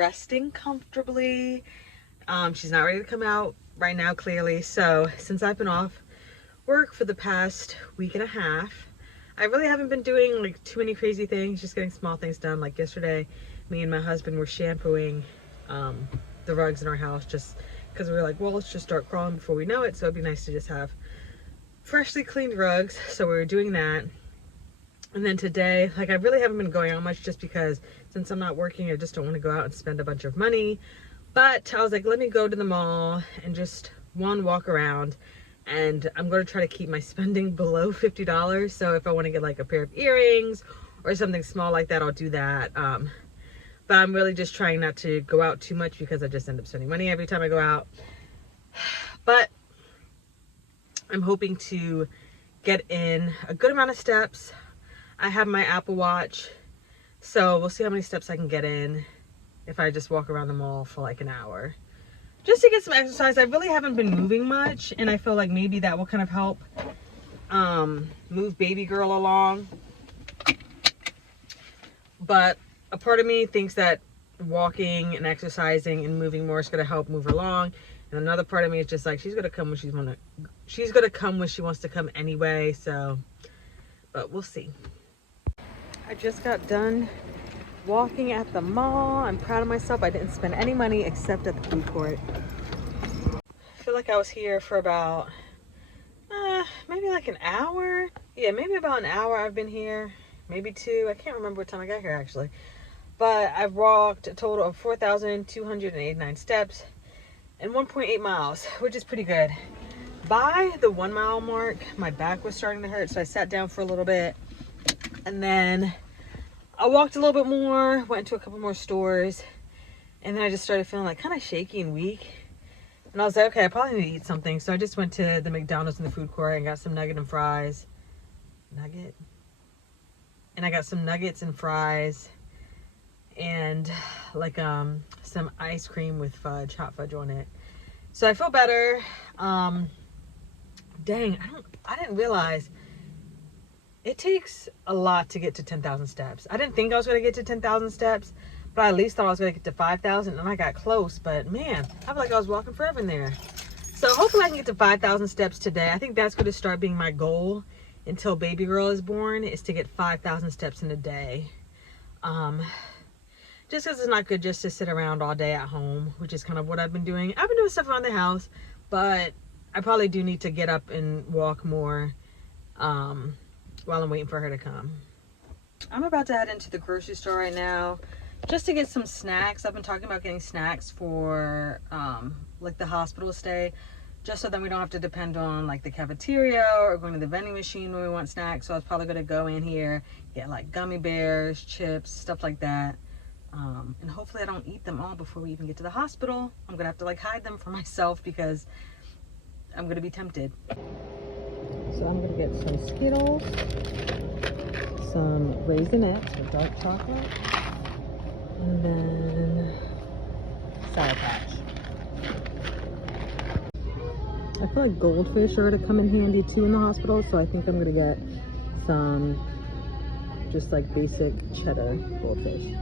resting comfortably. She's not ready to come out right now, clearly. So since I've been off work for the past week and a half, I really haven't been doing like too many crazy things, just getting small things done. Like yesterday, me and my husband were shampooing the rugs in our house just because we were like, well, let's just start crawling before we know it. So it'd be nice to just have freshly cleaned rugs. So we were doing that. And then today, like I really haven't been going out much just because since I'm not working, I just don't want to go out and spend a bunch of money. But I was like, let me go to the mall and just walk around. And I'm going to try to keep my spending below $50. So if I want to get like a pair of earrings or something small like that, I'll do that. But I'm really just trying not to go out too much because I just end up spending money every time I go out. But I'm hoping to get in a good amount of steps. I have my Apple Watch, so we'll see how many steps I can get in if I just walk around the mall for like an hour. Just to get some exercise. I really haven't been moving much, and I feel like maybe that will kind of help move baby girl along. But a part of me thinks that walking and exercising and moving more is going to help move her along. And another part of me is just like, she's going to come when she's going to come when she wants to come anyway. So, but we'll see. I just got done walking at the mall. I'm proud of myself. I didn't spend any money except at the food court. I feel like I was here for about maybe like an hour. Yeah, maybe about an hour I've been here. Maybe 2. I can't remember what time I got here actually. But I've walked a total of 4,289 steps and 1.8 miles, which is pretty good. By the 1 mile mark, my back was starting to hurt, so I sat down for a little bit. And then I walked a little bit more, went to a couple more stores, and then I just started feeling like kind of shaky and weak. And I was like, okay, I probably need to eat something. So I just went to the McDonald's in the food court and got some nugget and fries. Nugget? And I got some nuggets and fries and like some ice cream with fudge, hot fudge on it. So I feel better. Dang, I didn't realize it takes a lot to get to 10,000 steps. I didn't think I was going to get to 10,000 steps, but I at least thought I was going to get to 5,000, and I got close. But man, I feel like I was walking forever in there. So hopefully I can get to 5,000 steps today. I think that's going to start being my goal until baby girl is born, is to get 5,000 steps in a day. Just because it's not good just to sit around all day at home, which is kind of what I've been doing. I've been doing stuff around the house, but I probably do need to get up and walk more while I'm waiting for her to come. I'm about to head into the grocery store right now just to get some snacks. I've been talking about getting snacks for like the hospital stay, just so then we don't have to depend on like the cafeteria or going to the vending machine when we want snacks. So I was probably going to go in here, get like gummy bears, chips, stuff like that. And hopefully I don't eat them all before we even get to the hospital. I'm going to have to like hide them for myself because I'm going to be tempted. So I'm going to get some Skittles, some Raisinets with dark chocolate, and then Sour Patch. I feel like goldfish are going to come in handy too in the hospital, so I think I'm going to get some just like basic cheddar goldfish.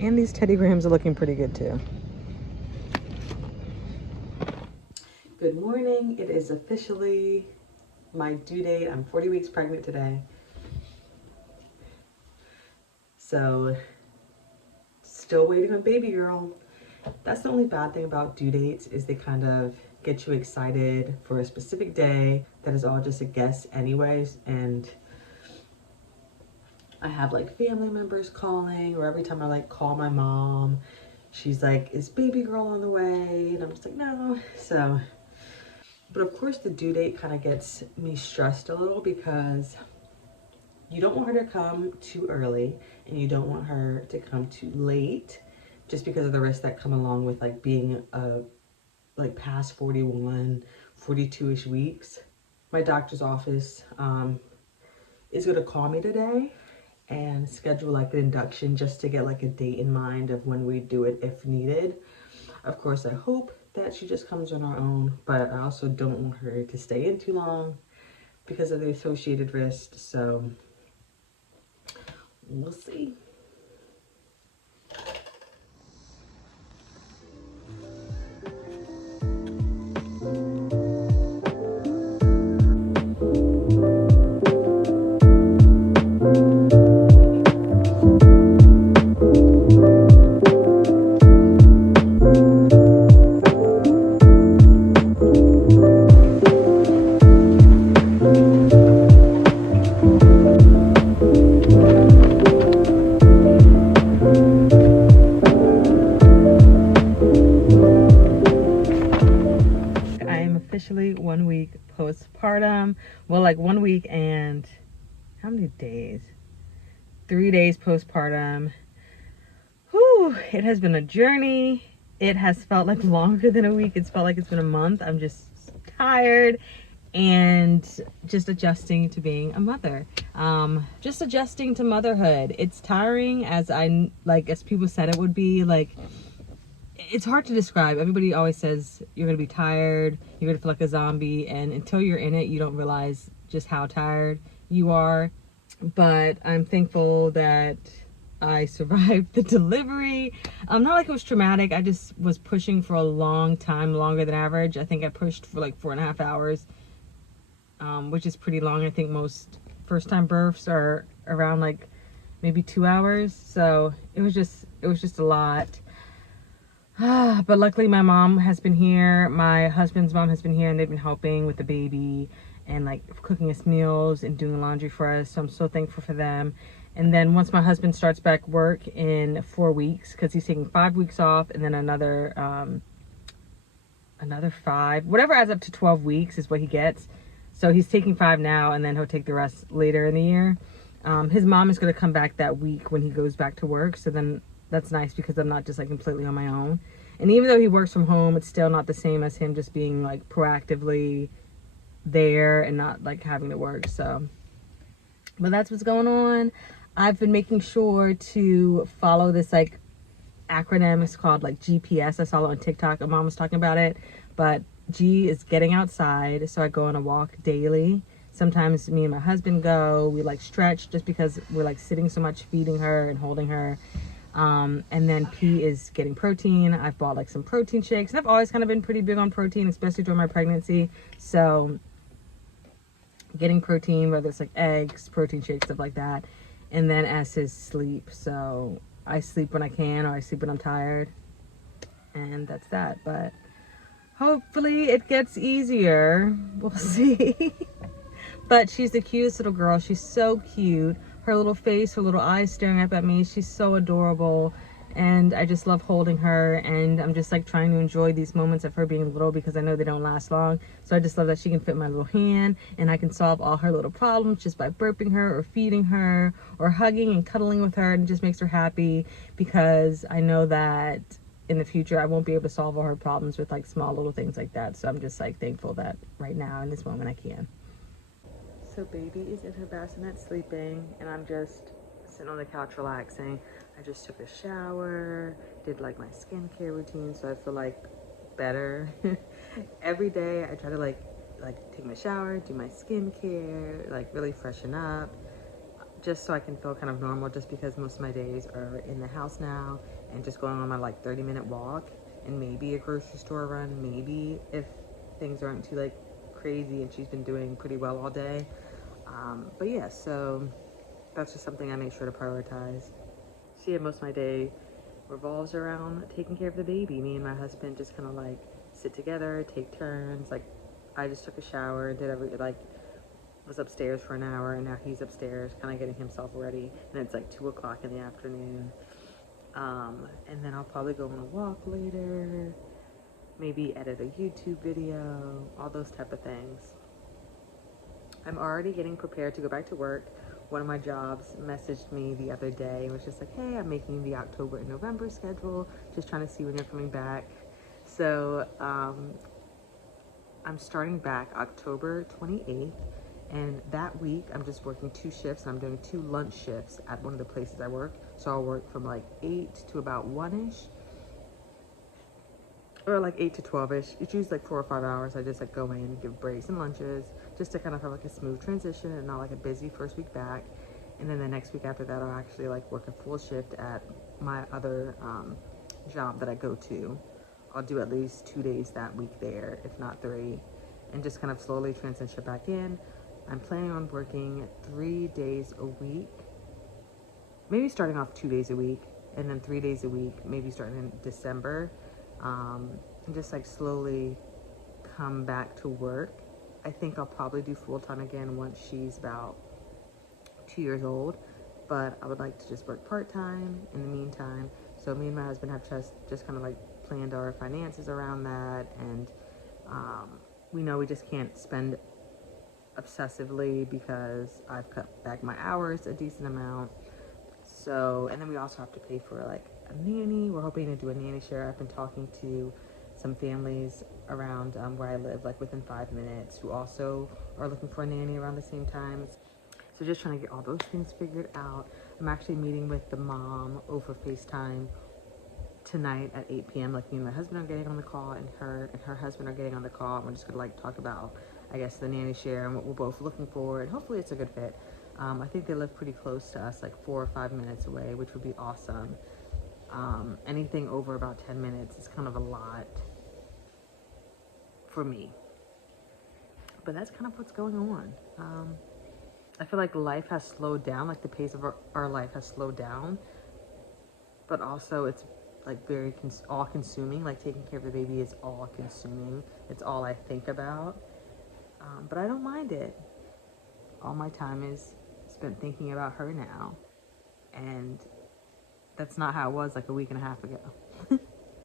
And these Teddy Grahams are looking pretty good too. Good morning. It is officially my due date. I'm 40 weeks pregnant today. So still waiting on baby girl. That's the only bad thing about due dates, is they kind of get you excited for a specific day that is all just a guess anyways. And I have like family members calling, or every time I like call my mom, she's like, is baby girl on the way? And I'm just like, no. So, but of course the due date kind of gets me stressed a little, because you don't want her to come too early and you don't want her to come too late, just because of the risks that come along with like being like past 41, 42-ish weeks. My doctor's office is going to call me today and schedule like an induction, just to get like a date in mind of when we do it if needed. Of course, I hope that she just comes on her own, but I also don't want her to stay in too long because of the associated risks. So we'll see. week postpartum. Well, like 1 week and how many days? 3 days postpartum. Whew, it has been a journey. It has felt like longer than a week. It's felt like it's been a month. I'm just tired and just adjusting to being a mother. Just adjusting to motherhood. It's tiring, as people said it would be. Like, it's hard to describe. Everybody always says you're gonna be tired, you're gonna feel like a zombie, and until you're in it, you don't realize just how tired you are. But I'm thankful that I survived the delivery. Not like it was traumatic. I just was pushing for a long time, longer than average. I think I pushed for like 4.5 hours, which is pretty long. I think most first-time births are around like maybe 2 hours. So it was just a lot. But luckily my mom has been here. My husband's mom has been here, and they've been helping with the baby and like cooking us meals and doing laundry for us. So I'm so thankful for them. And then once my husband starts back work in 4 weeks, because he's taking 5 weeks off, and then another 5, whatever adds up to 12 weeks is what he gets. So he's taking 5 now, and then he'll take the rest later in the year. His mom is going to come back that week when he goes back to work. So then that's nice, because I'm not just like completely on my own. And even though he works from home, it's still not the same as him just being like proactively there and not like having to work. So, but that's what's going on. I've been making sure to follow this like acronym. It's called like GPS. I saw it on TikTok. My mom was talking about it, but G is getting outside. So I go on a walk daily. Sometimes me and my husband go, we like stretch, just because we're like sitting so much, feeding her and holding her. And then P is getting protein. I've bought like some protein shakes, and I've always kind of been pretty big on protein, especially during my pregnancy. So getting protein, whether it's like eggs, protein shakes, stuff like that. And then S is sleep. So I sleep when I can, or I sleep when I'm tired. And that's that. But hopefully it gets easier. We'll see. But she's the cutest little girl. She's so cute. Her little face, her little eyes staring up at me. She's so adorable. And I just love holding her, and I'm just like trying to enjoy these moments of her being little, because I know they don't last long. So I just love that she can fit my little hand, and I can solve all her little problems just by burping her or feeding her or hugging and cuddling with her, and it just makes her happy, because I know that in the future I won't be able to solve all her problems with like small little things like that. So I'm just like thankful that right now in this moment I can. So baby is in her bassinet sleeping, and I'm just sitting on the couch relaxing. I just took a shower, did like my skincare routine, so I feel like better. Every day I try to like take my shower, do my skincare, like really freshen up, just so I can feel kind of normal, just because most of my days are in the house now, and just going on my like 30-minute walk, and maybe a grocery store run, maybe, if things aren't too like crazy, and she's been doing pretty well all day. But yeah, so that's just something I make sure to prioritize. So yeah, most of my day revolves around taking care of the baby. Me and my husband just kind of like sit together, take turns. Like, I just took a shower, was upstairs for an hour, and now he's upstairs kind of getting himself ready, and it's like 2 o'clock in the afternoon. And then I'll probably go on a walk later, maybe edit a YouTube video, all those type of things. I'm already getting prepared to go back to work. One of my jobs messaged me the other day and was just like, hey, I'm making the October and November schedule, just trying to see when you're coming back. So I'm starting back October 28th, and that week I'm just working 2 shifts, and I'm doing 2 lunch shifts at one of the places I work. So I'll work from like 8 to about 1-ish, or like 8 to 12-ish. It's usually like 4 or 5 hours. I just like go in, give breaks and lunches, just to kind of have like a smooth transition and not like a busy first week back. And then the next week after that, I'll actually like work a full shift at my other job that I go to. I'll do at least 2 days that week there, if not 3, and just kind of slowly transition back in. I'm planning on working 3 days a week, maybe starting off 2 days a week, and then 3 days a week, maybe starting in December. And just like slowly come back to work. I think I'll probably do full-time again once she's about 2 years old, but I would like to just work part-time in the meantime. So me and my husband have just kind of like planned our finances around that, and we know we just can't spend obsessively because I've cut back my hours a decent amount. So, and then we also have to pay for like a nanny. We're hoping to do a nanny share. I've been talking to some families around where I live, like within 5 minutes, who also are looking for a nanny around the same time. So just trying to get all those things figured out. I'm actually meeting with the mom over FaceTime tonight at 8 p.m. Like me and my husband are getting on the call, and her husband are getting on the call. And we're just gonna like talk about, I guess, the nanny share and what we're both looking for, and hopefully it's a good fit. I think they live pretty close to us, like 4 or 5 minutes away, which would be awesome. Anything over about 10 minutes is kind of a lot for me. But that's kind of what's going on. I feel like life has slowed down, like the pace of our life has slowed down, but also it's like very all consuming. Like taking care of the baby is all consuming. It's all I think about. But I don't mind it. All my time is spent thinking about her now. And that's not how it was like a week and a half ago.